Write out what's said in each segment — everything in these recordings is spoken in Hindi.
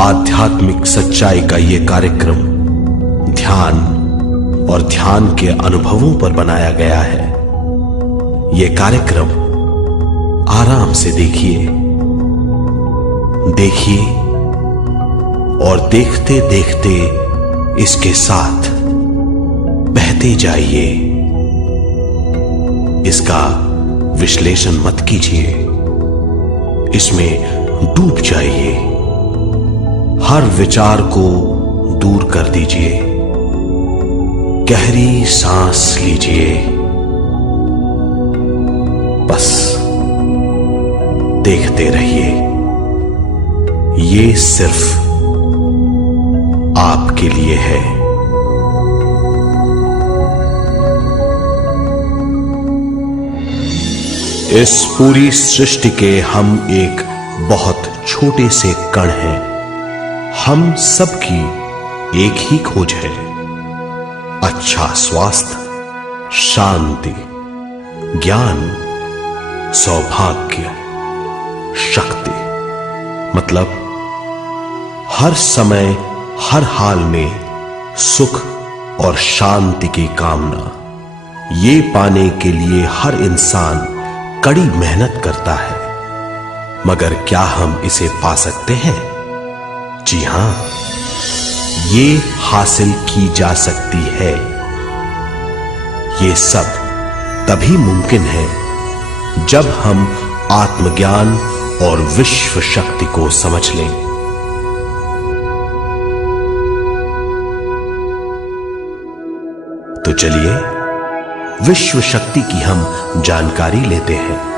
आध्यात्मिक सच्चाई का ये कार्यक्रम ध्यान और ध्यान के अनुभवों पर बनाया गया है। ये कार्यक्रम आराम से देखिए और देखते देखते इसके साथ बहते जाइए। इसका विश्लेषण मत कीजिए, इसमें डूब जाइए। हर विचार को दूर कर दीजिए। गहरी सांस लीजिए। बस देखते रहिए। ये सिर्फ आपके लिए है। इस पूरी सृष्टि के हम एक बहुत छोटे से कण हैं। हम सबकी एक ही खोज है, अच्छा स्वास्थ्य, शांति, ज्ञान, सौभाग्य, शक्ति। मतलब हर समय हर हाल में सुख और शांति की कामना। ये पाने के लिए हर इंसान कड़ी मेहनत करता है, मगर क्या हम इसे पा सकते हैं? जी हां, ये हासिल की जा सकती है। ये सब तभी मुमकिन है जब हम आत्मज्ञान और विश्व शक्ति को समझ लें। तो चलिए विश्व शक्ति की हम जानकारी लेते हैं।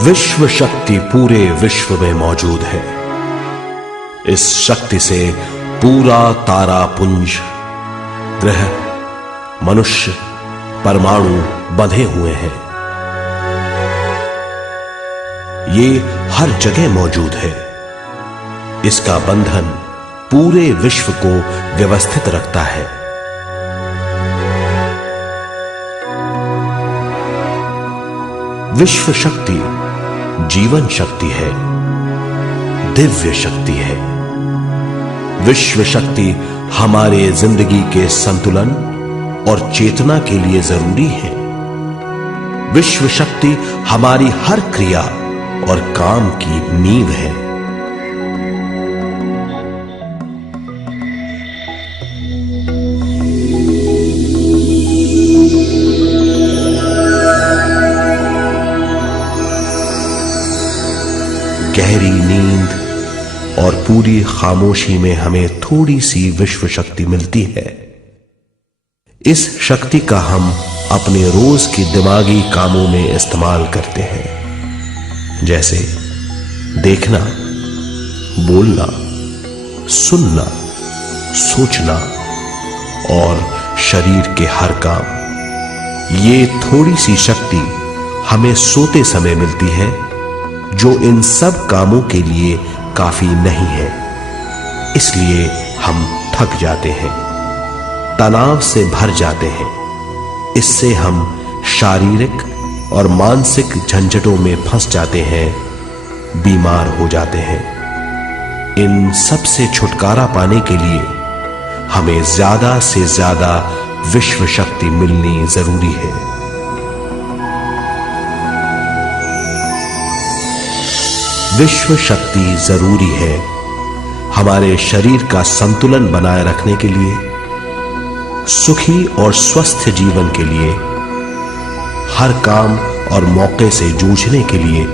विश्व शक्ति पूरे विश्व में मौजूद है। इस शक्ति से पूरा तारापुंज, ग्रह, मनुष्य, परमाणु बंधे हुए हैं। ये हर जगह मौजूद है। इसका बंधन पूरे विश्व को व्यवस्थित रखता है। विश्व शक्ति जीवन शक्ति है, दिव्य शक्ति है। विश्व शक्ति हमारे जिंदगी के संतुलन और चेतना के लिए जरूरी है। विश्व शक्ति हमारी हर क्रिया और काम की नींव है। गहरी नींद और पूरी खामोशी में हमें थोड़ी सी विश्व शक्ति मिलती है। इस शक्ति का हम अपने रोज के दिमागी कामों में इस्तेमाल करते हैं, जैसे देखना, बोलना, सुनना, सोचना और शरीर के हर काम। ये थोड़ी सी शक्ति हमें सोते समय मिलती है, जो इन सब कामों के लिए काफी नहीं है। इसलिए हम थक जाते हैं, तनाव से भर जाते हैं। इससे हम शारीरिक और मानसिक झंझटों में फंस जाते हैं, बीमार हो जाते हैं। इन सब से छुटकारा पाने के लिए हमें ज्यादा से ज्यादा विश्व शक्ति मिलनी जरूरी है। विश्व शक्ति जरूरी है हमारे शरीर का संतुलन बनाए रखने के लिए, सुखी और स्वस्थ जीवन के लिए, हर काम और मौके से जूझने के लिए,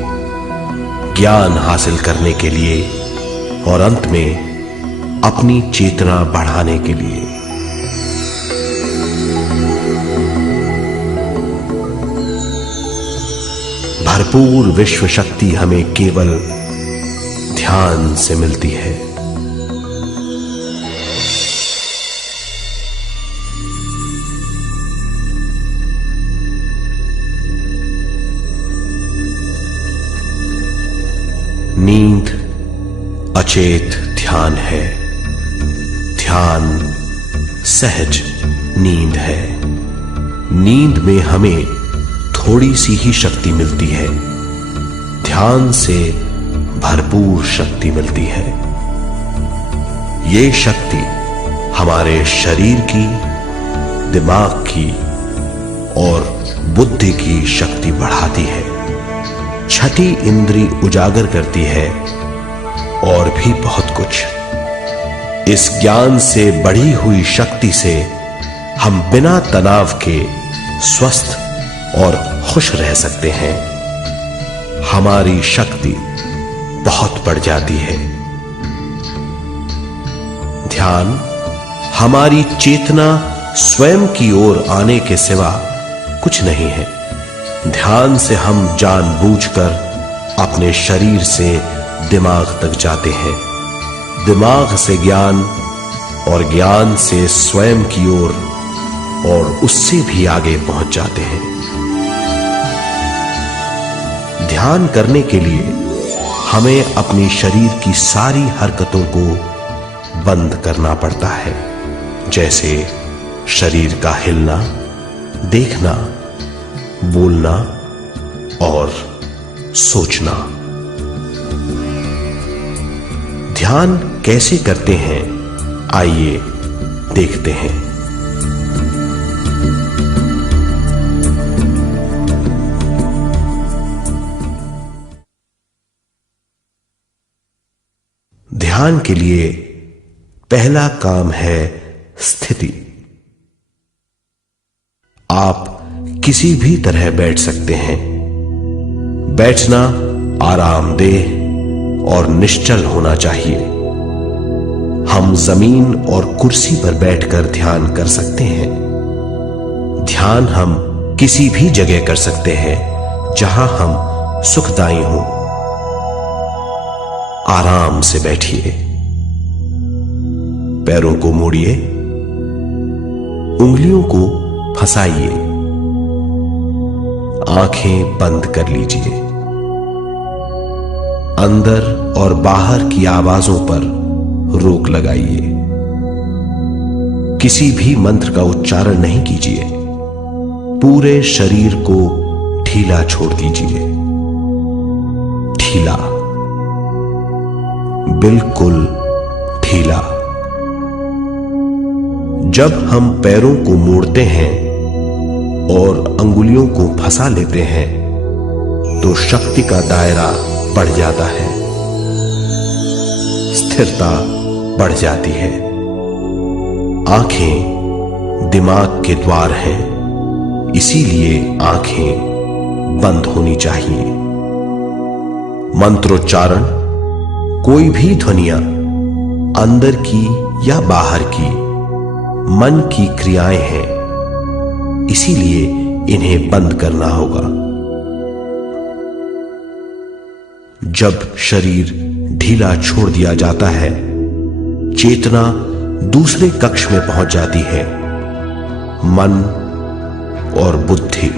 ज्ञान हासिल करने के लिए और अंत में अपनी चेतना बढ़ाने के लिए। भरपूर विश्व शक्ति हमें केवल ध्यान से मिलती है। नींद अचेत ध्यान है। ध्यान सहज नींद है। नींद में हमें थोड़ी सी ही शक्ति मिलती है, ध्यान से भरपूर शक्ति मिलती है। ये शक्ति हमारे शरीर की, दिमाग की और बुद्धि की शक्ति बढ़ाती है। छठी इंद्री उजागर करती है और भी बहुत कुछ। इस ज्ञान से बढ़ी हुई शक्ति से हम बिना तनाव के स्वस्थ और खुश रह सकते हैं। हमारी शक्ति बहुत बढ़ जाती है। ध्यान हमारी चेतना स्वयं की ओर आने के सिवा कुछ नहीं है। ध्यान से हम जानबूझकर अपने शरीर से दिमाग तक जाते हैं, दिमाग से ज्ञान और ज्ञान से स्वयं की ओर और उससे भी आगे पहुंच जाते हैं। ध्यान करने के लिए हमें अपनी शरीर की सारी हरकतों को बंद करना पड़ता है, जैसे शरीर का हिलना, देखना, बोलना और सोचना। ध्यान कैसे करते हैं, आइए देखते हैं। ध्यान के लिए पहला काम है स्थिति। आप किसी भी तरह बैठ सकते हैं। बैठना आरामदेह और निश्चल होना चाहिए। हम जमीन और कुर्सी पर बैठकर ध्यान कर सकते हैं। ध्यान हम किसी भी जगह कर सकते हैं जहां हम सुखदायी हों। आराम से बैठिए, पैरों को मोड़िए, उंगलियों को फंसाइए, आंखें बंद कर लीजिए। अंदर और बाहर की आवाजों पर रोक लगाइए। किसी भी मंत्र का उच्चारण नहीं कीजिए। पूरे शरीर को ढीला छोड़ दीजिए। ढीला, बिल्कुल ढीला। जब हम पैरों को मोड़ते हैं और अंगुलियों को फंसा लेते हैं तो शक्ति का दायरा बढ़ जाता है, स्थिरता बढ़ जाती है। आंखें दिमाग के द्वार हैं, इसीलिए आंखें बंद होनी चाहिए। मंत्रोच्चारण, कोई भी ध्वनियां अंदर की या बाहर की मन की क्रियाएं हैं, इसीलिए इन्हें बंद करना होगा। जब शरीर ढीला छोड़ दिया जाता है, चेतना दूसरे कक्ष में पहुंच जाती है। मन और बुद्धि।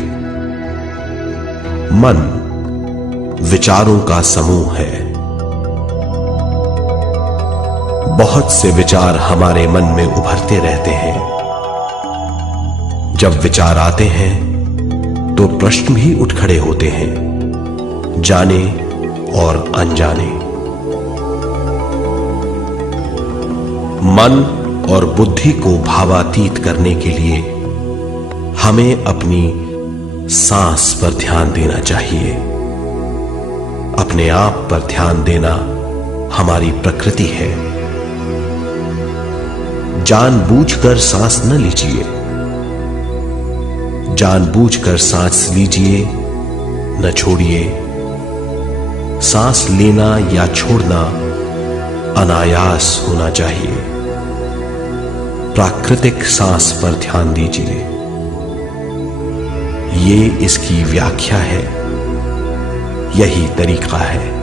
मन विचारों का समूह है। बहुत से विचार हमारे मन में उभरते रहते हैं। जब विचार आते हैं तो प्रश्न भी उठ खड़े होते हैं, जाने और अनजाने। मन और बुद्धि को भावातीत करने के लिए हमें अपनी सांस पर ध्यान देना चाहिए। अपने आप पर ध्यान देना हमारी प्रकृति है। जानबूझकर सांस न लीजिए। जानबूझकर सांस लीजिए, न छोड़िए। सांस लेना या छोड़ना अनायास होना चाहिए। प्राकृतिक सांस पर ध्यान दीजिए। ये इसकी व्याख्या है, यही तरीका है।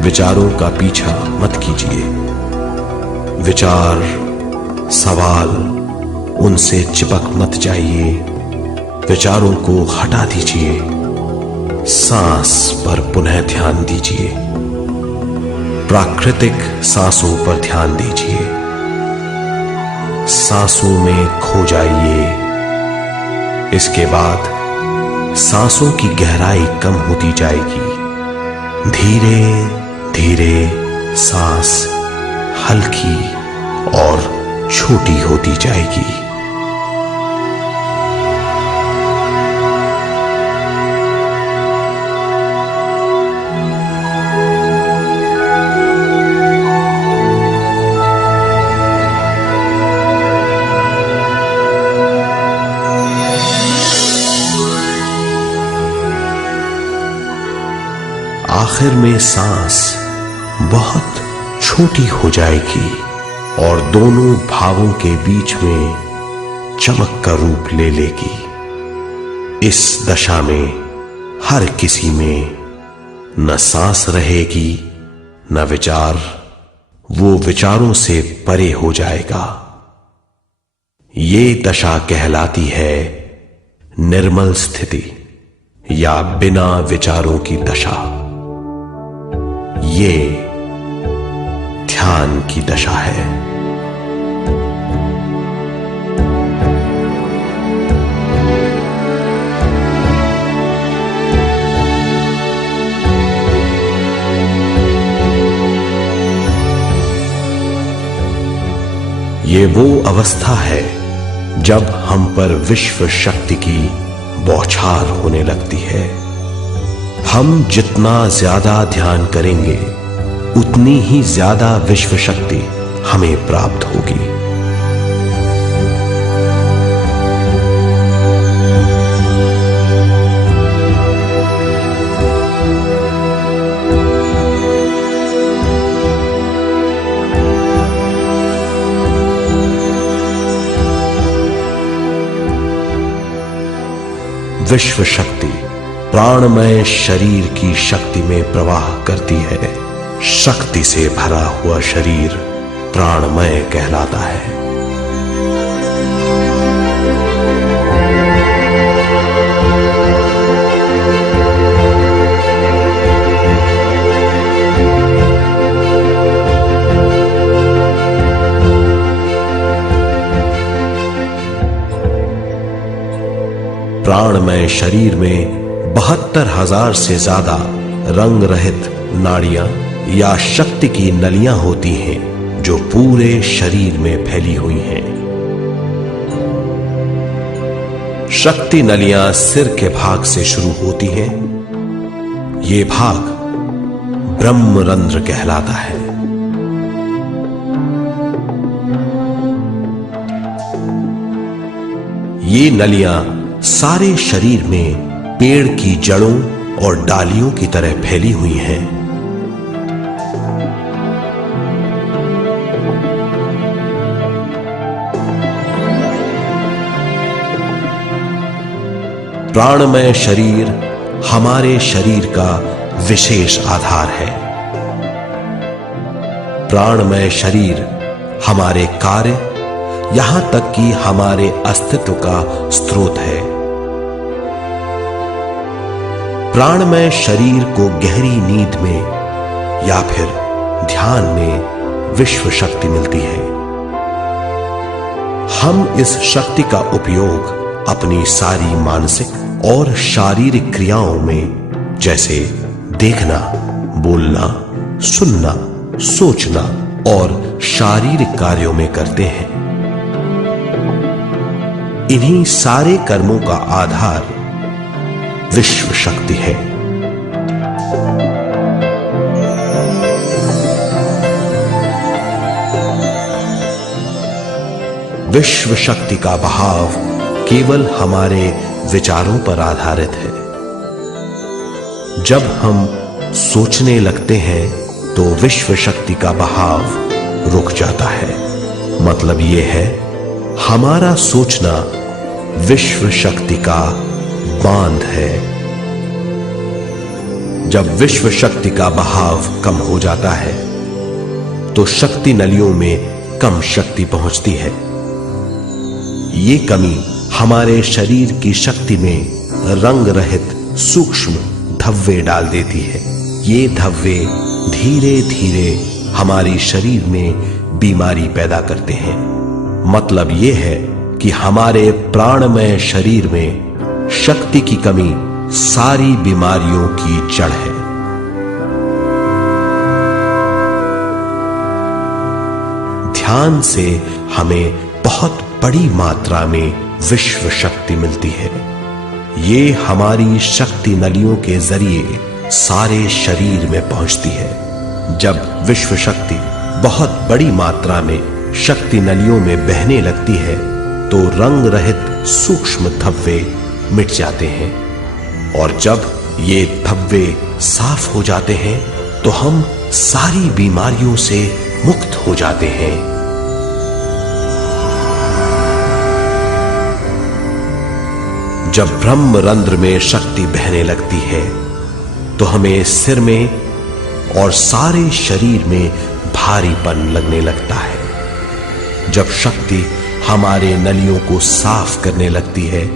विचारों का पीछा मत कीजिए। विचार, सवाल, उनसे चिपक मत जाइए। विचारों को हटा दीजिए। सांस पर पुनः ध्यान दीजिए। प्राकृतिक सांसों पर ध्यान दीजिए। सांसों में खो जाइए। इसके बाद सांसों की गहराई कम होती जाएगी। धीरे धीरे सांस हल्की और छोटी होती जाएगी। आखिर में सांस बहुत छोटी हो जाएगी और दोनों भावों के बीच में चमक का रूप ले लेगी। इस दशा में हर किसी में न सांस रहेगी न विचार, वो विचारों से परे हो जाएगा। ये दशा कहलाती है निर्मल स्थिति या बिना विचारों की दशा। ये ध्यान की दशा है। ये वो अवस्था है जब हम पर विश्व शक्ति की बौछार होने लगती है। हम जितना ज्यादा ध्यान करेंगे उतनी ही ज्यादा विश्व शक्ति हमें प्राप्त होगी। विश्व शक्ति प्राणमय शरीर की शक्ति में प्रवाह करती है। शक्ति से भरा हुआ शरीर प्राणमय कहलाता है। प्राणमय शरीर में 72,000 से ज्यादा रंग रहित नाड़ियां या शक्ति की नलियां होती हैं जो पूरे शरीर में फैली हुई हैं। शक्ति नलियां सिर के भाग से शुरू होती हैं। ये भाग ब्रह्मरंध्र कहलाता है। ये नलियां सारे शरीर में पेड़ की जड़ों और डालियों की तरह फैली हुई हैं। प्राणमय शरीर हमारे शरीर का विशेष आधार है। प्राणमय शरीर हमारे कार्य यहां तक कि हमारे अस्तित्व का स्रोत है। प्राणमय शरीर को गहरी नींद में या फिर ध्यान में विश्व शक्ति मिलती है। हम इस शक्ति का उपयोग अपनी सारी मानसिक और शारीरिक क्रियाओं में जैसे देखना, बोलना, सुनना, सोचना और शारीरिक कार्यों में करते हैं। इन्हीं सारे कर्मों का आधार विश्व शक्ति है। विश्व शक्ति का बहाव केवल हमारे विचारों पर आधारित है। जब हम सोचने लगते हैं तो विश्व शक्ति का बहाव रुक जाता है। मतलब यह है, हमारा सोचना विश्व शक्ति का बांध है। जब विश्व शक्ति का बहाव कम हो जाता है तो शक्ति नलियों में कम शक्ति पहुंचती है। ये कमी हमारे शरीर की शक्ति में रंग रहित सूक्ष्म धब्बे डाल देती है। ये धब्बे धीरे धीरे हमारी शरीर में बीमारी पैदा करते हैं। मतलब यह है कि हमारे प्राणमय शरीर में शक्ति की कमी सारी बीमारियों की जड़ है। ध्यान से हमें बहुत बड़ी मात्रा में विश्व शक्ति मिलती है। ये हमारी शक्ति नलियों के जरिए सारे शरीर में पहुंचती है। जब विश्व शक्ति बहुत बड़ी मात्रा में शक्ति नलियों में बहने लगती है तो रंग रहित सूक्ष्म धब्बे मिट जाते हैं, और जब ये धब्बे साफ हो जाते हैं तो हम सारी बीमारियों से मुक्त हो जाते हैं। जब ब्रह्म रंध्र में शक्ति बहने लगती है तो हमें सिर में और सारे शरीर में भारीपन लगने लगता है। जब शक्ति हमारे नलियों को साफ करने लगती है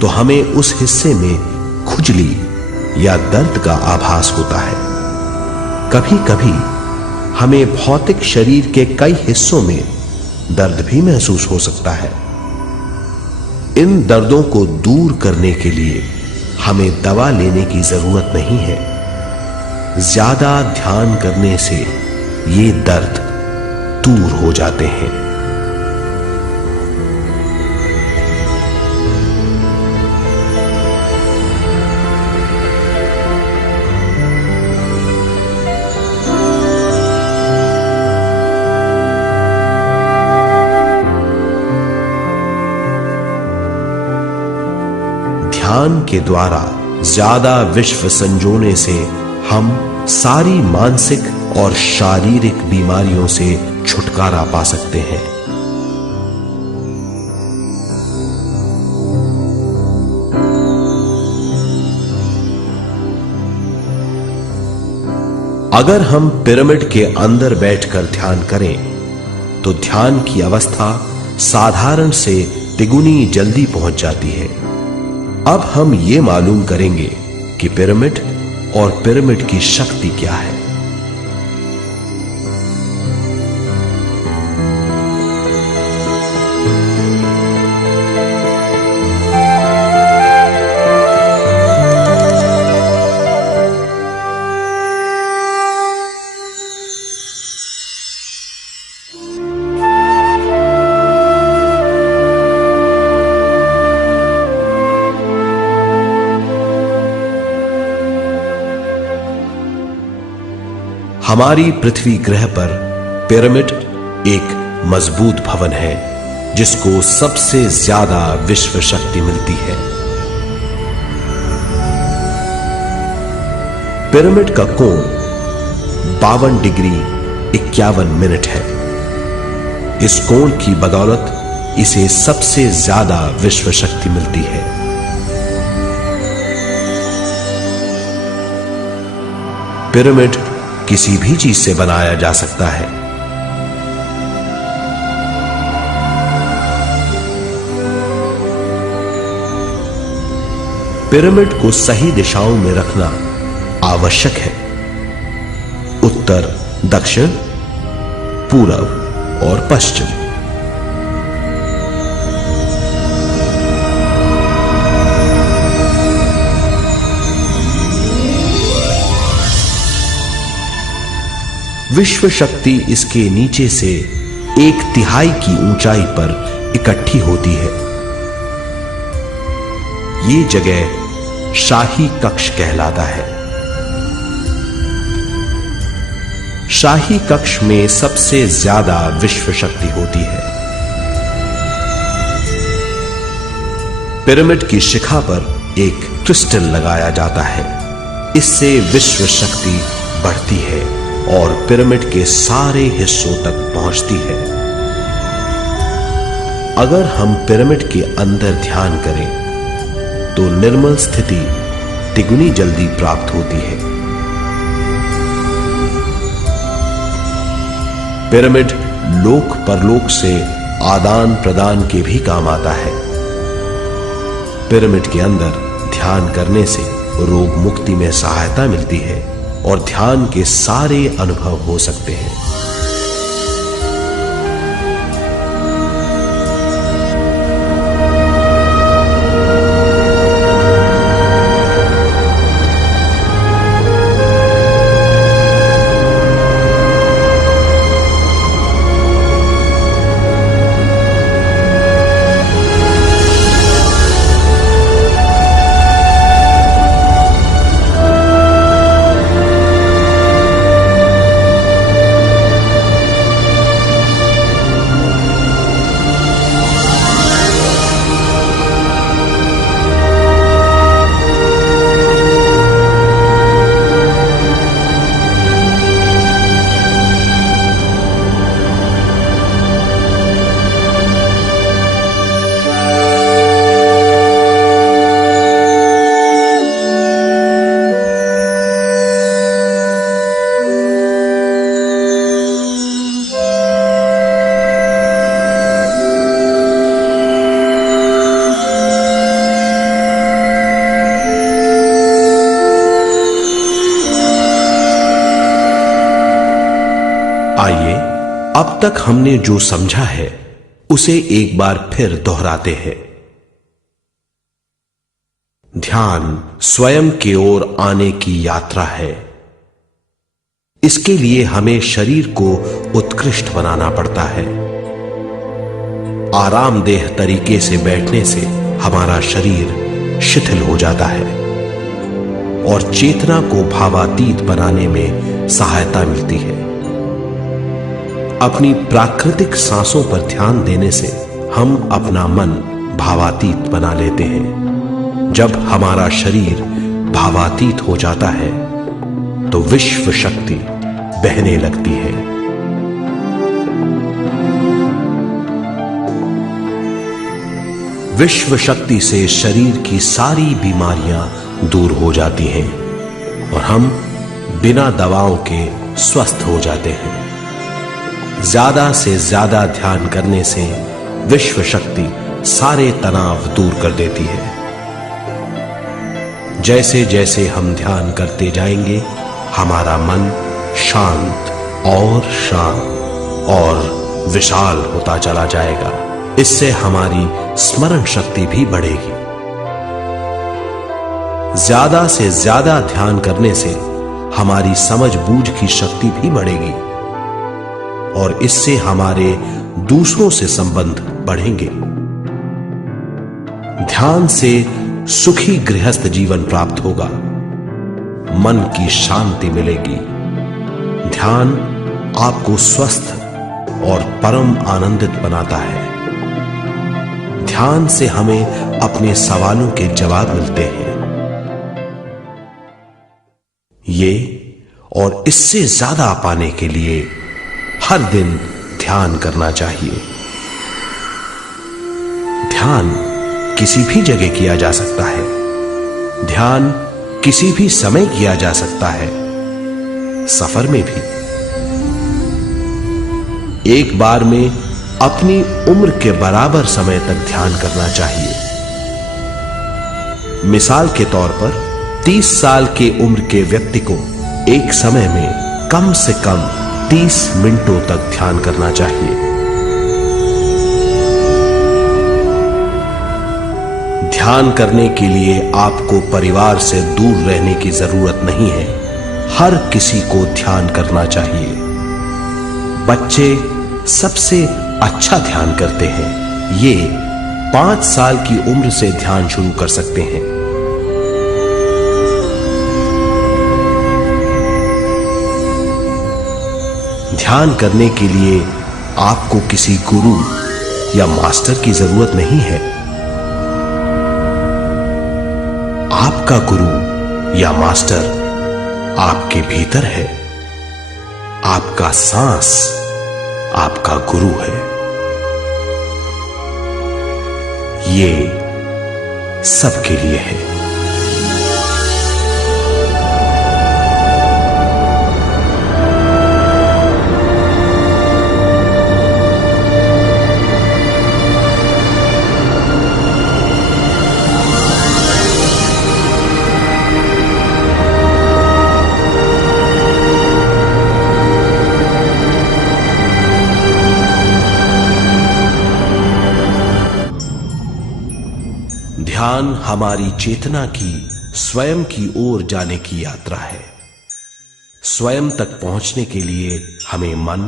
तो हमें उस हिस्से में खुजली या दर्द का आभास होता है। कभी कभी हमें भौतिक शरीर के कई हिस्सों में दर्द भी महसूस हो सकता है। इन दर्दों को दूर करने के लिए हमें दवा लेने की जरूरत नहीं है। ज्यादा ध्यान करने से ये दर्द दूर हो जाते हैं। ध्यान के द्वारा ज्यादा विश्व संजोने से हम सारी मानसिक और शारीरिक बीमारियों से छुटकारा पा सकते हैं। अगर हम पिरामिड के अंदर बैठकर ध्यान करें तो ध्यान की अवस्था साधारण से तिगुनी जल्दी पहुंच जाती है। अब हम ये मालूम करेंगे कि पिरामिड और पिरामिड की शक्ति क्या है। हमारी पृथ्वी ग्रह पर पिरामिड एक मजबूत भवन है जिसको सबसे ज्यादा विश्व शक्ति मिलती है। पिरामिड का कोण 52 डिग्री 51 मिनट है। इस कोण की बदौलत इसे सबसे ज्यादा विश्व शक्ति मिलती है। पिरामिड किसी भी चीज से बनाया जा सकता है। पिरामिड को सही दिशाओं में रखना आवश्यक है। उत्तर, दक्षिण, पूरब और पश्चिम। विश्व शक्ति इसके नीचे से 1/3 की ऊंचाई पर इकट्ठी होती है। ये जगह शाही कक्ष कहलाता है। शाही कक्ष में सबसे ज्यादा विश्व शक्ति होती है। पिरामिड की शिखा पर एक क्रिस्टल लगाया जाता है। इससे विश्व शक्ति बढ़ती है और पिरामिड के सारे हिस्सों तक पहुंचती है। अगर हम पिरामिड के अंदर ध्यान करें तो निर्मल स्थिति तिगुनी जल्दी प्राप्त होती है। पिरामिड लोक परलोक से आदान प्रदान के भी काम आता है। पिरामिड के अंदर ध्यान करने से रोग मुक्ति में सहायता मिलती है और ध्यान के सारे अनुभव हो सकते हैं। आइए अब तक हमने जो समझा है उसे एक बार फिर दोहराते हैं। ध्यान स्वयं की ओर आने की यात्रा है। इसके लिए हमें शरीर को उत्कृष्ट बनाना पड़ता है। आरामदेह तरीके से बैठने से हमारा शरीर शिथिल हो जाता है और चेतना को भावातीत बनाने में सहायता मिलती है। अपनी प्राकृतिक सांसों पर ध्यान देने से हम अपना मन भावातीत बना लेते हैं। जब हमारा शरीर भावातीत हो जाता है तो विश्व शक्ति बहने लगती है। विश्व शक्ति से शरीर की सारी बीमारियां दूर हो जाती हैं और हम बिना दवाओं के स्वस्थ हो जाते हैं। ज्यादा से ज्यादा ध्यान करने से विश्व शक्ति सारे तनाव दूर कर देती है। जैसे जैसे हम ध्यान करते जाएंगे हमारा मन शांत और विशाल होता चला जाएगा। इससे हमारी स्मरण शक्ति भी बढ़ेगी। ज्यादा से ज्यादा ध्यान करने से हमारी समझ बूझ की शक्ति भी बढ़ेगी और इससे हमारे दूसरों से संबंध बढ़ेंगे। ध्यान से सुखी गृहस्थ जीवन प्राप्त होगा, मन की शांति मिलेगी। ध्यान आपको स्वस्थ और परम आनंदित बनाता है। ध्यान से हमें अपने सवालों के जवाब मिलते हैं। ये और इससे ज्यादा पाने के लिए हर दिन ध्यान करना चाहिए। ध्यान किसी भी जगह किया जा सकता है। ध्यान किसी भी समय किया जा सकता है, सफर में भी। एक बार में अपनी उम्र के बराबर समय तक ध्यान करना चाहिए। मिसाल के तौर पर 30 साल के उम्र के व्यक्ति को एक समय में कम से कम 30 मिनटों तक ध्यान करना चाहिए। ध्यान करने के लिए आपको परिवार से दूर रहने की जरूरत नहीं है। हर किसी को ध्यान करना चाहिए। बच्चे सबसे अच्छा ध्यान करते हैं। ये 5 साल की उम्र से ध्यान शुरू कर सकते हैं। ध्यान करने के लिए आपको किसी गुरु या मास्टर की जरूरत नहीं है। आपका गुरु या मास्टर आपके भीतर है। आपका सांस आपका गुरु है। ये सबके लिए है। ध्यान हमारी चेतना की स्वयं की ओर जाने की यात्रा है। स्वयं तक पहुंचने के लिए हमें मन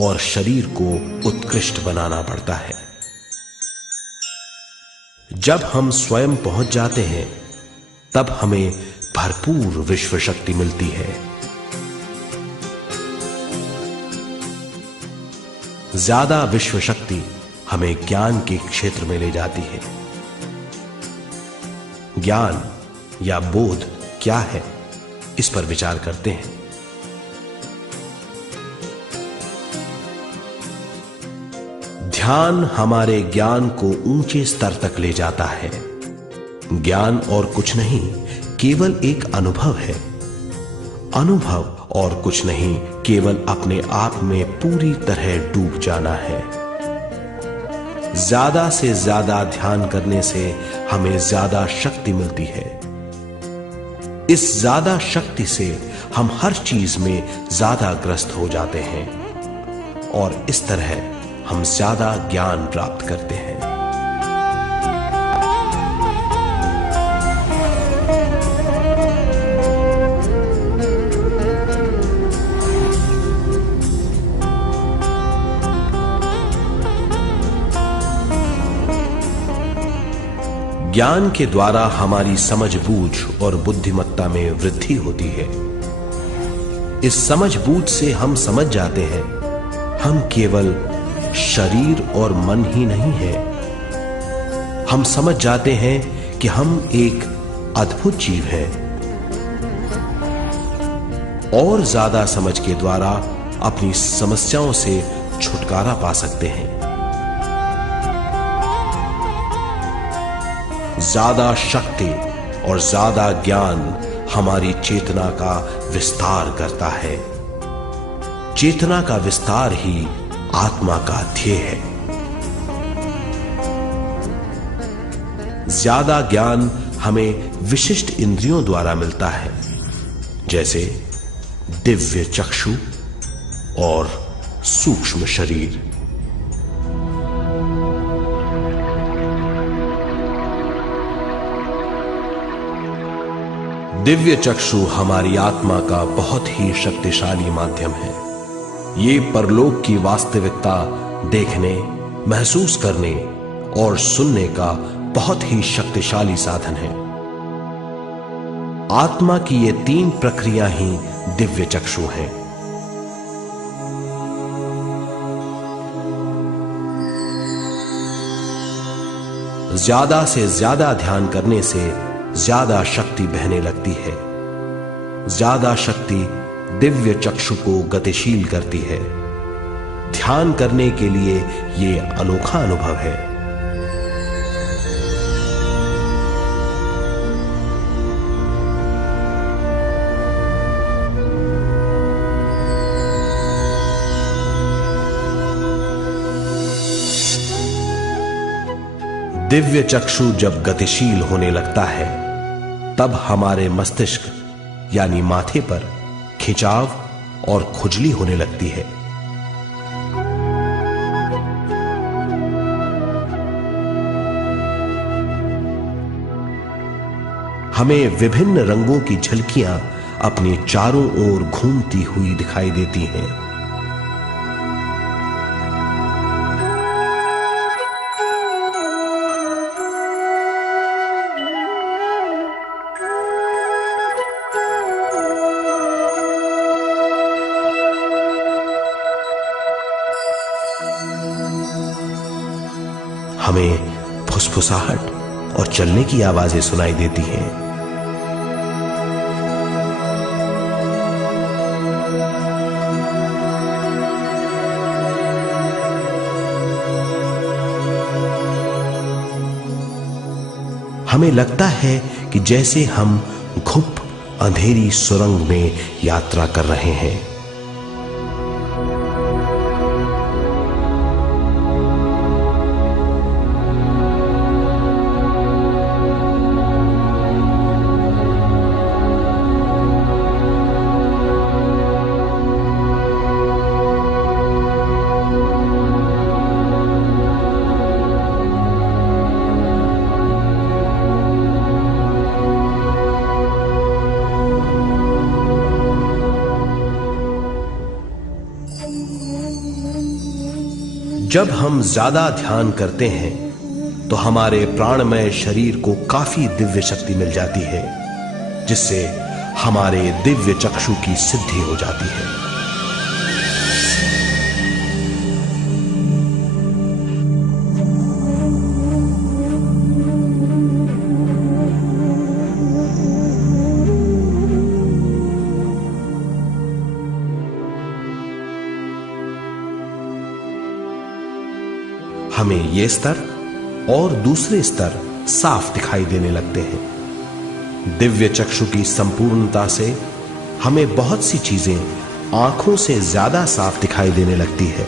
और शरीर को उत्कृष्ट बनाना पड़ता है। जब हम स्वयं पहुंच जाते हैं तब हमें भरपूर विश्व शक्ति मिलती है। ज्यादा विश्व शक्ति हमें ज्ञान के क्षेत्र में ले जाती है। ज्ञान या बोध क्या है, इस पर विचार करते हैं। ध्यान हमारे ज्ञान को ऊंचे स्तर तक ले जाता है। ज्ञान और कुछ नहीं, केवल एक अनुभव है। अनुभव और कुछ नहीं, केवल अपने आप में पूरी तरह डूब जाना है। ज्यादा से ज्यादा ध्यान करने से हमें ज्यादा शक्ति मिलती है। इस ज्यादा शक्ति से हम हर चीज में ज्यादा ग्रस्त हो जाते हैं और इस तरह हम ज्यादा ज्ञान प्राप्त करते हैं। ज्ञान के द्वारा हमारी समझ बूझ और बुद्धिमत्ता में वृद्धि होती है। इस समझ बूझ से हम समझ जाते हैं हम केवल शरीर और मन ही नहीं है। हम समझ जाते हैं कि हम एक अद्भुत जीव हैं और ज्यादा समझ के द्वारा अपनी समस्याओं से छुटकारा पा सकते हैं। ज्यादा शक्ति और ज्यादा ज्ञान हमारी चेतना का विस्तार करता है। चेतना का विस्तार ही आत्मा का ध्येय है। ज्यादा ज्ञान हमें विशिष्ट इंद्रियों द्वारा मिलता है, जैसे दिव्य चक्षु और सूक्ष्म शरीर। दिव्य चक्षु हमारी आत्मा का बहुत ही शक्तिशाली माध्यम है। ये परलोक की वास्तविकता देखने, महसूस करने और सुनने का बहुत ही शक्तिशाली साधन है। आत्मा की ये तीन प्रक्रिया ही दिव्य चक्षु हैं। ज्यादा से ज्यादा ध्यान करने से ज्यादा शक्ति बहने लगती है। ज्यादा शक्ति दिव्य चक्षु को गतिशील करती है। ध्यान करने के लिए यह अनोखा अनुभव है। दिव्य चक्षु जब गतिशील होने लगता है तब हमारे मस्तिष्क यानी माथे पर खिंचाव और खुजली होने लगती है। हमें विभिन्न रंगों की झलकियां अपने चारों ओर घूमती हुई दिखाई देती हैं। हमें फुसफुसाहट और चलने की आवाजें सुनाई देती हैं। हमें लगता है कि जैसे हम घुप अंधेरी सुरंग में यात्रा कर रहे हैं। जब हम ज्यादा ध्यान करते हैं तो हमारे प्राणमय शरीर को काफी दिव्य शक्ति मिल जाती है, जिससे हमारे दिव्य चक्षु की सिद्धि हो जाती है। हमें ये स्तर और दूसरे स्तर साफ दिखाई देने लगते हैं। दिव्य चक्षु की संपूर्णता से हमें बहुत सी चीजें आंखों से ज्यादा साफ दिखाई देने लगती है।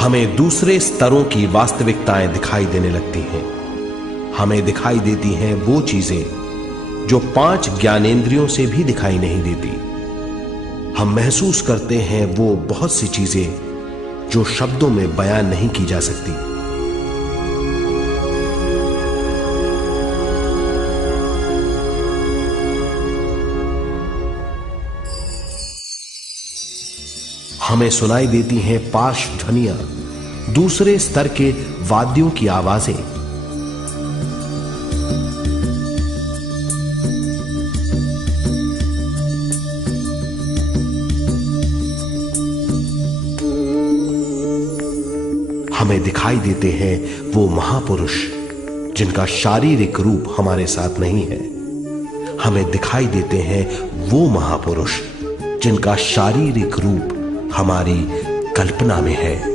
हमें दूसरे स्तरों की वास्तविकताएं दिखाई देने लगती हैं। हमें दिखाई देती हैं वो चीजें जो 5 ज्ञानेंद्रियों से भी दिखाई नहीं देती। हम महसूस करते हैं वो बहुत सी चीजें जो शब्दों में बयान नहीं की जा सकती। हमें सुनाई देती हैं पार्श्व ध्वनियां, दूसरे स्तर के वाद्यों की आवाजें। हमें दिखाई देते हैं वो महापुरुष जिनका शारीरिक रूप हमारे साथ नहीं है। हमें दिखाई देते हैं वो महापुरुष जिनका शारीरिक रूप हमारी कल्पना में है।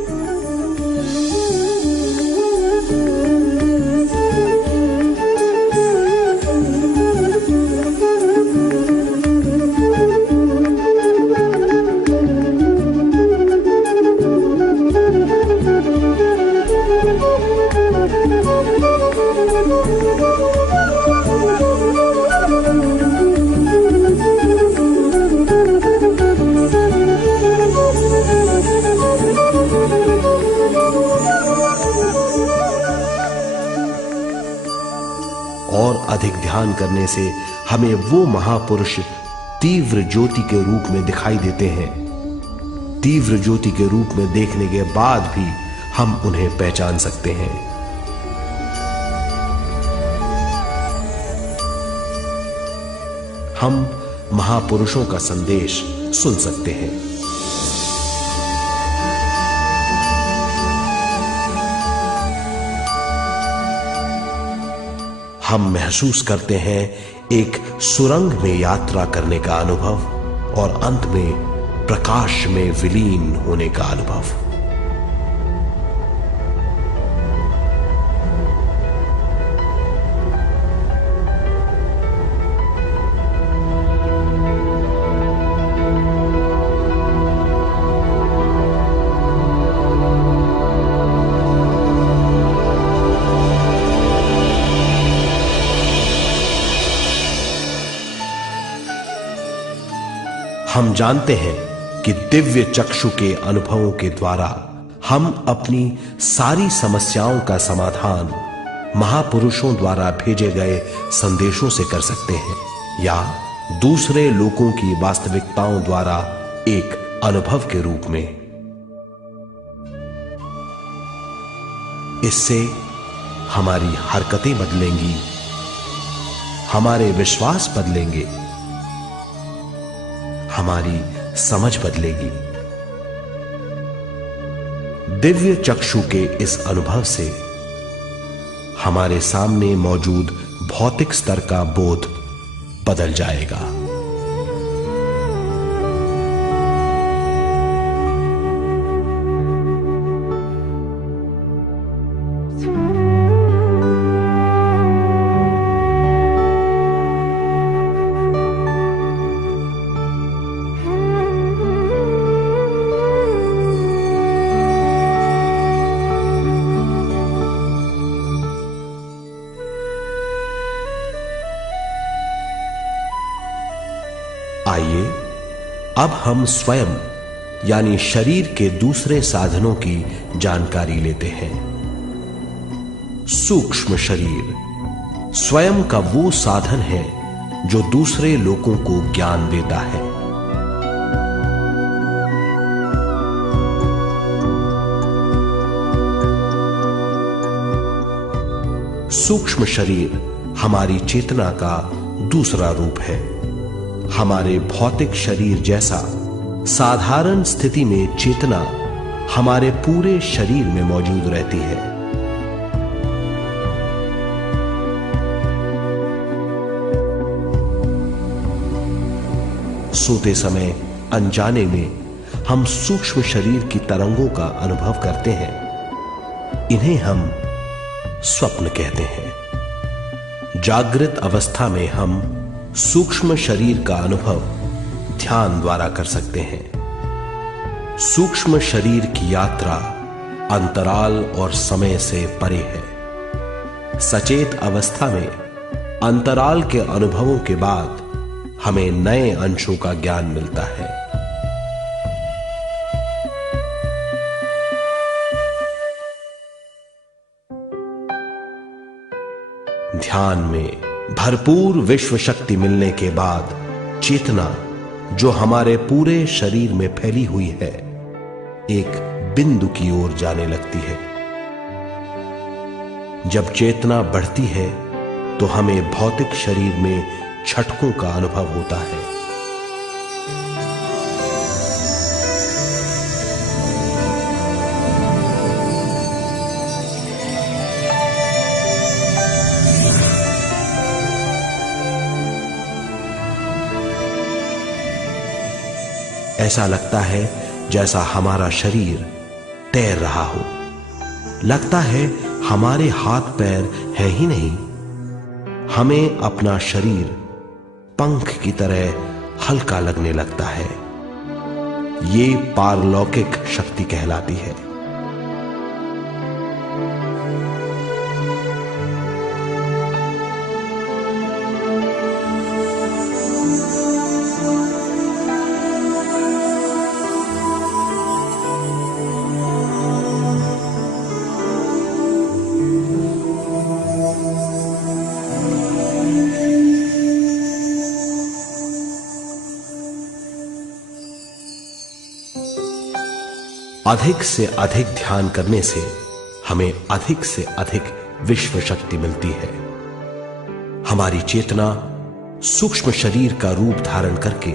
और अधिक ध्यान करने से हमें वो महापुरुष तीव्र ज्योति के रूप में दिखाई देते हैं। तीव्र ज्योति के रूप में देखने के बाद भी हम उन्हें पहचान सकते हैं। हम महापुरुषों का संदेश सुन सकते हैं। हम महसूस करते हैं एक सुरंग में यात्रा करने का अनुभव और अंत में प्रकाश में विलीन होने का अनुभव। हम जानते हैं कि दिव्य चक्षु के अनुभवों के द्वारा हम अपनी सारी समस्याओं का समाधान महापुरुषों द्वारा भेजे गए संदेशों से कर सकते हैं, या दूसरे लोगों की वास्तविकताओं द्वारा एक अनुभव के रूप में। इससे हमारी हरकतें बदलेंगी, हमारे विश्वास बदलेंगे, हमारी समझ बदलेगी। दिव्य चक्षु के इस अनुभव से हमारे सामने मौजूद भौतिक स्तर का बोध बदल जाएगा। आइए अब हम स्वयं यानी शरीर के दूसरे साधनों की जानकारी लेते हैं। सूक्ष्म शरीर स्वयं का वो साधन है जो दूसरे लोगों को ज्ञान देता है। सूक्ष्म शरीर हमारी चेतना का दूसरा रूप है। हमारे भौतिक शरीर जैसा साधारण स्थिति में चेतना हमारे पूरे शरीर में मौजूद रहती है। सोते समय अनजाने में हम सूक्ष्म शरीर की तरंगों का अनुभव करते हैं। इन्हें हम स्वप्न कहते हैं। जागृत अवस्था में हम सूक्ष्म शरीर का अनुभव ध्यान द्वारा कर सकते हैं। सूक्ष्म शरीर की यात्रा अंतराल और समय से परे है। सचेत अवस्था में अंतराल के अनुभवों के बाद हमें नए अंशों का ज्ञान मिलता है। ध्यान में भरपूर विश्व शक्ति मिलने के बाद चेतना जो हमारे पूरे शरीर में फैली हुई है, एक बिंदु की ओर जाने लगती है। जब चेतना बढ़ती है तो हमें भौतिक शरीर में झटकों का अनुभव होता है। ऐसा लगता है जैसा हमारा शरीर तैर रहा हो। लगता है हमारे हाथ पैर है ही नहीं। हमें अपना शरीर पंख की तरह हल्का लगने लगता है। ये पारलौकिक शक्ति कहलाती है। अधिक से अधिक ध्यान करने से हमें अधिक से अधिक विश्व शक्ति मिलती है। हमारी चेतना सूक्ष्म शरीर का रूप धारण करके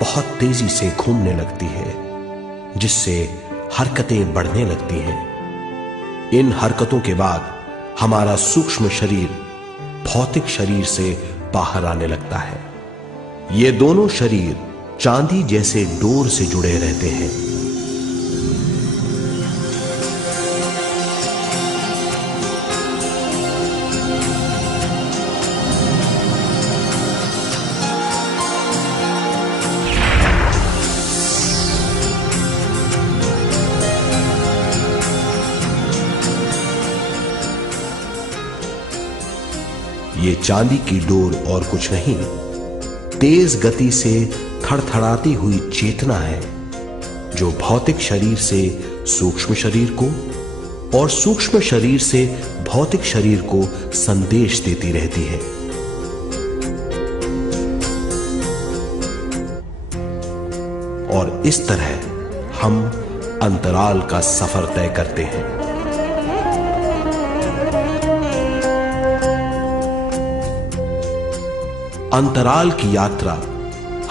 बहुत तेजी से घूमने लगती है, जिससे हरकतें बढ़ने लगती हैं। इन हरकतों के बाद हमारा सूक्ष्म शरीर भौतिक शरीर से बाहर आने लगता है। ये दोनों शरीर चांदी जैसे डोर से जुड़े रहते हैं। ये चांदी की डोर और कुछ नहीं, तेज गति से थड़थड़ाती हुई चेतना है, जो भौतिक शरीर से सूक्ष्म शरीर को और सूक्ष्म शरीर से भौतिक शरीर को संदेश देती रहती है। और इस तरह हम अंतराल का सफर तय करते हैं। अंतराल की यात्रा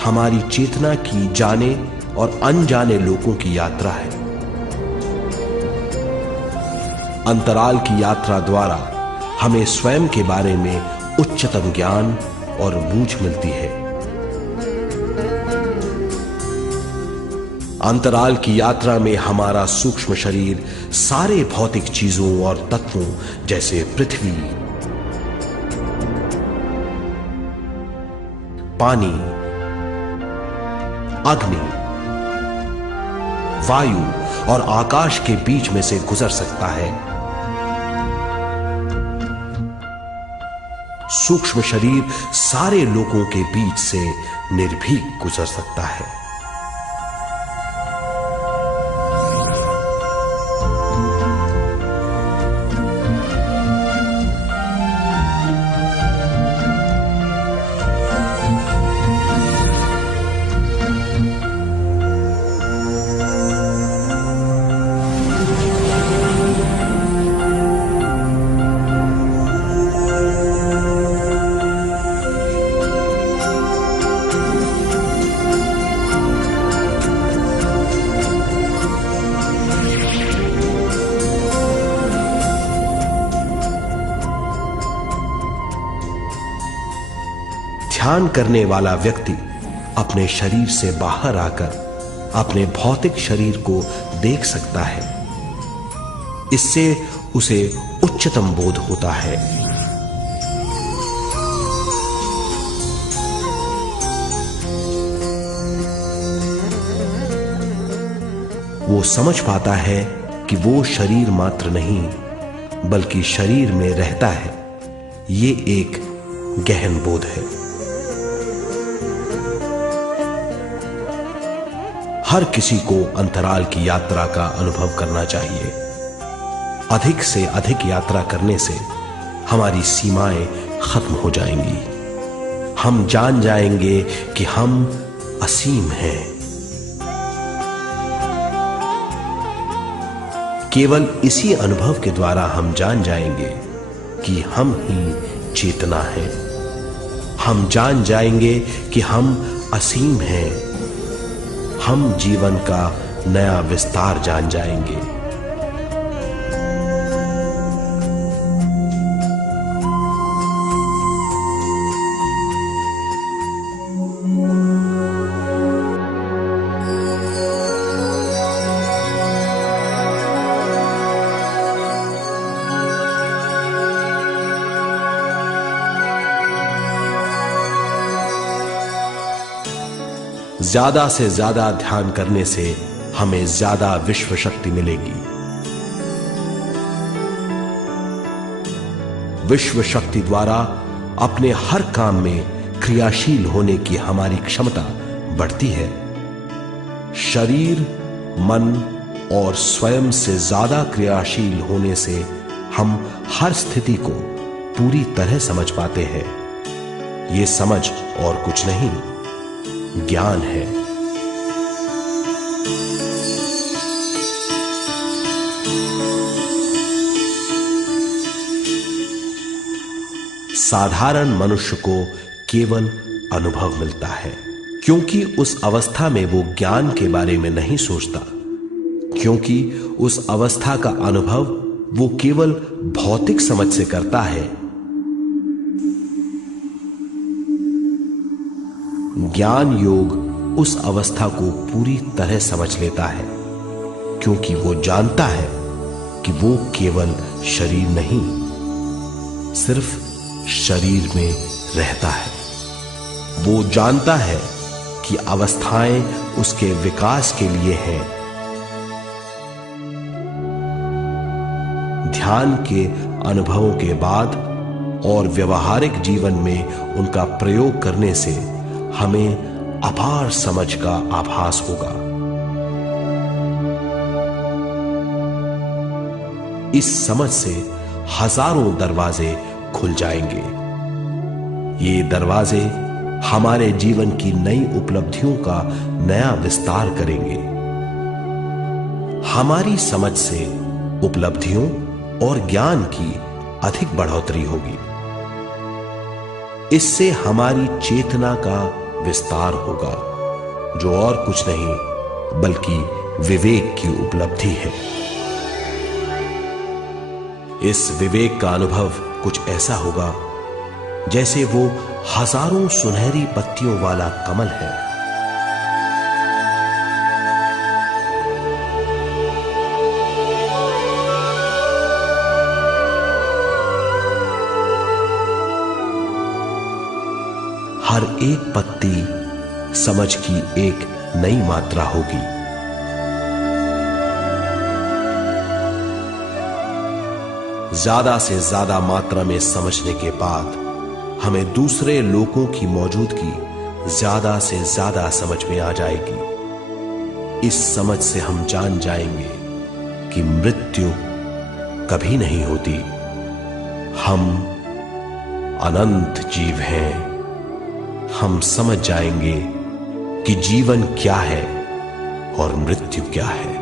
हमारी चेतना की जाने और अनजाने लोगों की यात्रा है। अंतराल की यात्रा द्वारा हमें स्वयं के बारे में उच्चतम ज्ञान और बूझ मिलती है। अंतराल की यात्रा में हमारा सूक्ष्म शरीर सारे भौतिक चीजों और तत्वों जैसे पृथ्वी, पानी, अग्नि, वायु और आकाश के बीच में से गुजर सकता है। सूक्ष्म शरीर सारे लोगों के बीच से निर्भीक गुजर सकता है। ध्यान करने वाला व्यक्ति अपने शरीर से बाहर आकर अपने भौतिक शरीर को देख सकता है। इससे उसे उच्चतम बोध होता है। वो समझ पाता है कि वो शरीर मात्र नहीं बल्कि शरीर में रहता है। ये एक गहन बोध है। हर किसी को अंतराल की यात्रा का अनुभव करना चाहिए। अधिक से अधिक यात्रा करने से हमारी सीमाएं खत्म हो जाएंगी। हम जान जाएंगे कि हम असीम हैं। केवल इसी अनुभव के द्वारा हम जान जाएंगे कि हम ही चेतना हैं। हम जान जाएंगे कि हम असीम हैं। हम जीवन का नया विस्तार जान जाएंगे। ज्यादा से ज्यादा ध्यान करने से हमें ज्यादा विश्व शक्ति मिलेगी। विश्व शक्ति द्वारा अपने हर काम में क्रियाशील होने की हमारी क्षमता बढ़ती है। शरीर, मन और स्वयं से ज्यादा क्रियाशील होने से हम हर स्थिति को पूरी तरह समझ पाते हैं। ये समझ और कुछ नहीं, ज्ञान है। साधारण मनुष्य को केवल अनुभव मिलता है, क्योंकि उस अवस्था में वो ज्ञान के बारे में नहीं सोचता, क्योंकि उस अवस्था का अनुभव वो केवल भौतिक समझ से करता है। ज्ञान योग उस अवस्था को पूरी तरह समझ लेता है, क्योंकि वो जानता है कि वो केवल शरीर नहीं, सिर्फ शरीर में रहता है। वो जानता है कि अवस्थाएं उसके विकास के लिए हैं। ध्यान के अनुभवों के बाद और व्यवहारिक जीवन में उनका प्रयोग करने से हमें अपार समझ का आभास होगा। इस समझ से हजारों दरवाजे खुल जाएंगे। ये दरवाजे हमारे जीवन की नई उपलब्धियों का नया विस्तार करेंगे। हमारी समझ से उपलब्धियों और ज्ञान की अधिक बढ़ोतरी होगी। इससे हमारी चेतना का विस्तार होगा, जो और कुछ नहीं बल्कि विवेक की उपलब्धि है। इस विवेक का अनुभव कुछ ऐसा होगा जैसे वो हजारों सुनहरी पत्तियों वाला कमल है। हर एक पत्ती समझ की एक नई मात्रा होगी। ज्यादा से ज्यादा मात्रा में समझने के बाद हमें दूसरे लोगों की मौजूदगी ज्यादा से ज्यादा समझ में आ जाएगी। इस समझ से हम जान जाएंगे कि मृत्यु कभी नहीं होती। हम अनंत जीव हैं। हम समझ जाएंगे कि जीवन क्या है और मृत्यु क्या है।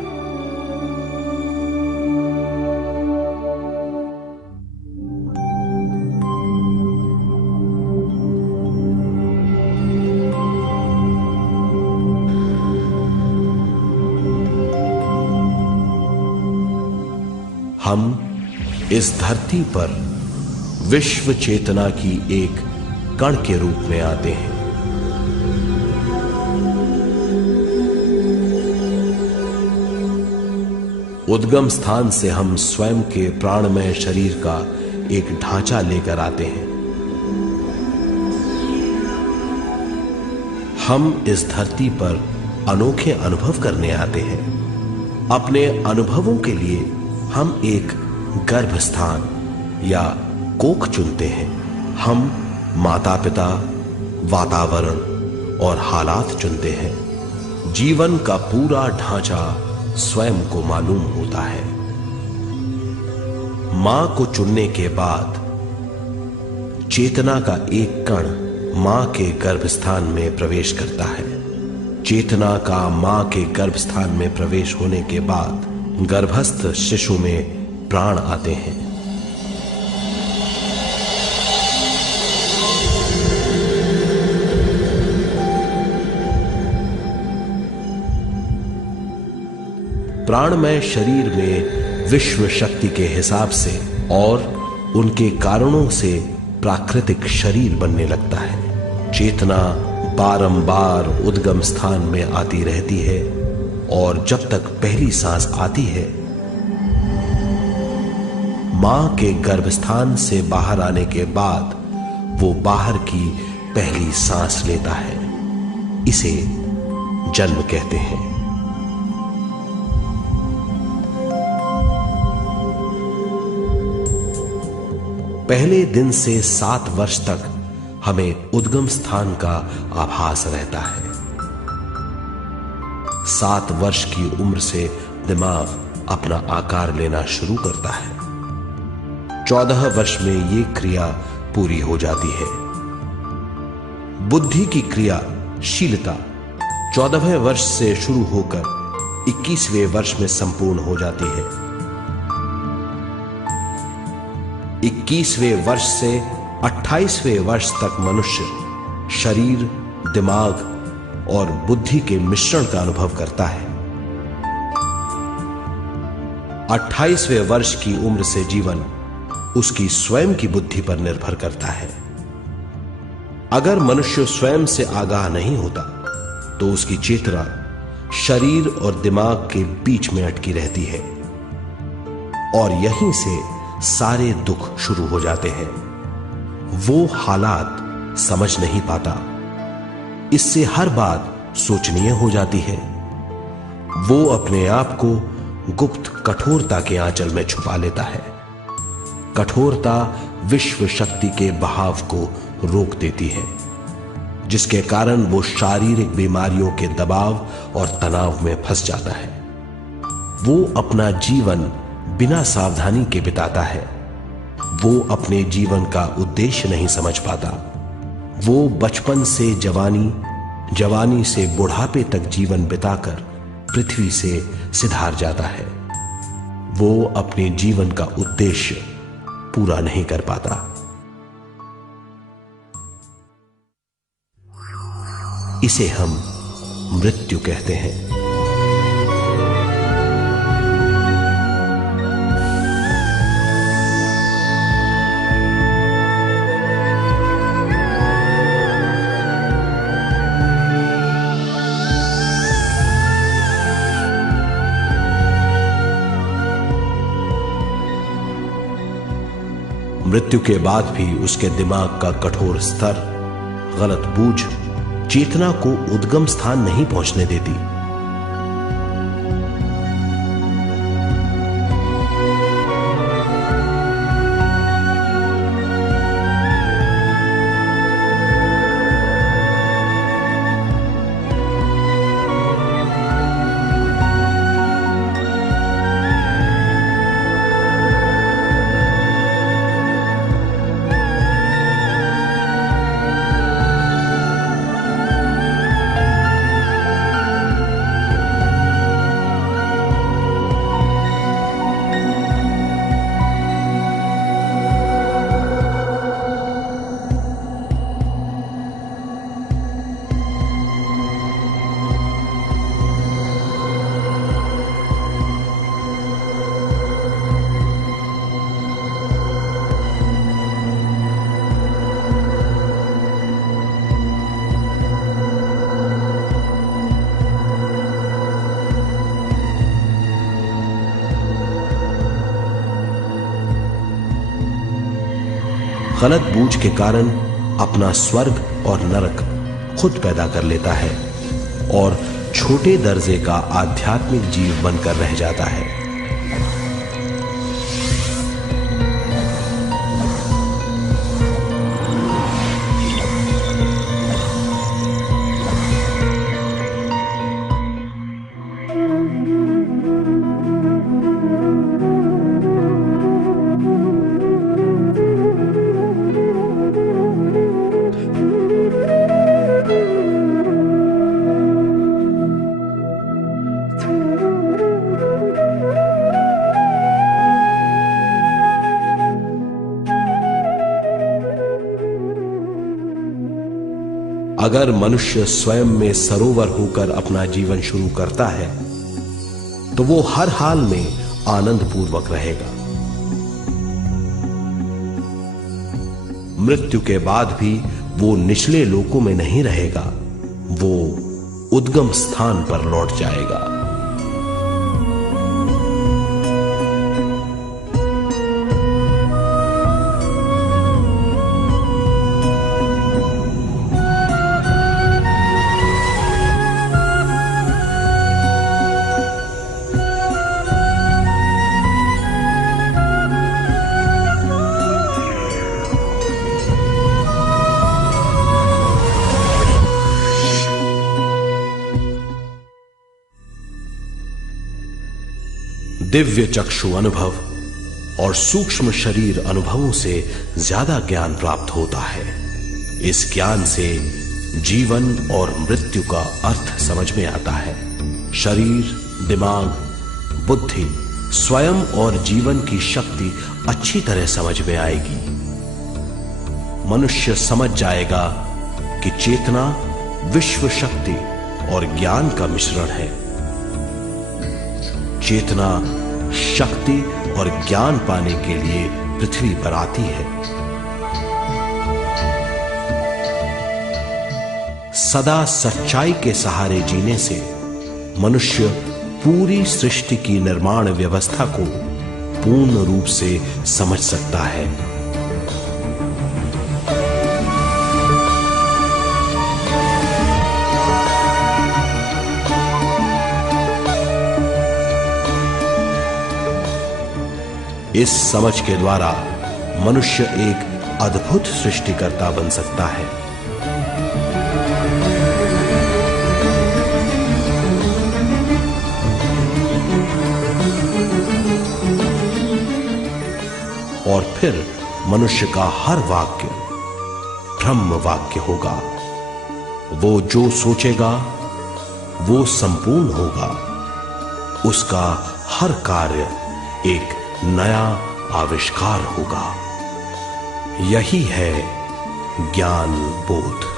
हम इस धरती पर विश्व चेतना की एक कण के रूप में आते हैं। उद्गम स्थान से हम स्वयं के प्राणमय शरीर का एक ढांचा लेकर आते हैं। हम इस धरती पर अनोखे अनुभव करने आते हैं। अपने अनुभवों के लिए हम एक गर्भस्थान या कोख चुनते हैं। हम माता पिता, वातावरण और हालात चुनते हैं। जीवन का पूरा ढांचा स्वयं को मालूम होता है। मां को चुनने के बाद चेतना का एक कण मां के गर्भस्थान में प्रवेश करता है। चेतना का मां के गर्भस्थान में प्रवेश होने के बाद गर्भस्थ शिशु में प्राण आते हैं। प्राणमय शरीर में विश्व शक्ति के हिसाब से और उनके कारणों से प्राकृतिक शरीर बनने लगता है। चेतना बारंबार उद्गम स्थान में आती रहती है और जब तक पहली सांस आती है, मां के गर्भस्थान से बाहर आने के बाद वो बाहर की पहली सांस लेता है। इसे जन्म कहते हैं। पहले दिन से 7 वर्ष तक हमें उद्गम स्थान का आभास रहता है। 7 वर्ष की उम्र से दिमाग अपना आकार लेना शुरू करता है। 14 वर्ष में यह क्रिया पूरी हो जाती है। बुद्धि की क्रियाशीलता 14वें वर्ष से शुरू होकर 21वें वर्ष में संपूर्ण हो जाती है। 21वें वर्ष से 28वें वर्ष तक मनुष्य शरीर, दिमाग और बुद्धि के मिश्रण का अनुभव करता है। 28वें वर्ष की उम्र से जीवन उसकी स्वयं की बुद्धि पर निर्भर करता है। अगर मनुष्य स्वयं से आगाह नहीं होता तो उसकी चेतना शरीर और दिमाग के बीच में अटकी रहती है और यहीं से सारे दुख शुरू हो जाते हैं। वो हालात समझ नहीं पाता। इससे हर बात सोचनीय हो जाती है। वो अपने आप को गुप्त कठोरता के आंचल में छुपा लेता है। कठोरता विश्व शक्ति के बहाव को रोक देती है, जिसके कारण वो शारीरिक बीमारियों के दबाव और तनाव में फंस जाता है। वो अपना जीवन बिना सावधानी के बिताता है। वो अपने जीवन का उद्देश्य नहीं समझ पाता। वो बचपन से जवानी, जवानी से बुढ़ापे तक जीवन बिताकर पृथ्वी से सिधार जाता है। वो अपने जीवन का उद्देश्य पूरा नहीं कर पाता। इसे हम मृत्यु कहते हैं। मृत्यु के बाद भी उसके दिमाग का कठोर स्तर, गलत बूझ चेतना को उद्गम स्थान नहीं पहुंचने देती। गलत बूझ के कारण अपना स्वर्ग और नरक खुद पैदा कर लेता है और छोटे दर्जे का आध्यात्मिक जीव बनकर रह जाता है। अगर मनुष्य स्वयं में सरोवर होकर अपना जीवन शुरू करता है तो वो हर हाल में आनंद पूर्वक रहेगा। मृत्यु के बाद भी वो निचले लोकों में नहीं रहेगा, वो उद्गम स्थान पर लौट जाएगा। दिव्य चक्षु अनुभव और सूक्ष्म शरीर अनुभवों से ज्यादा ज्ञान प्राप्त होता है। इस ज्ञान से जीवन और मृत्यु का अर्थ समझ में आता है। शरीर, दिमाग, बुद्धि, स्वयं और जीवन की शक्ति अच्छी तरह समझ में आएगी। मनुष्य समझ जाएगा कि चेतना विश्व शक्ति और ज्ञान का मिश्रण है। चेतना शक्ति और ज्ञान पाने के लिए पृथ्वी पर आती है। सदा सच्चाई के सहारे जीने से मनुष्य पूरी सृष्टि की निर्माण व्यवस्था को पूर्ण रूप से समझ सकता है। इस समझ के द्वारा मनुष्य एक अद्भुत सृष्टिकर्ता बन सकता है। और फिर मनुष्य का हर वाक्य ब्रह्म वाक्य होगा। वो जो सोचेगा वो संपूर्ण होगा। उसका हर कार्य एक नया आविष्कार होगा। यही है ज्ञान बोध।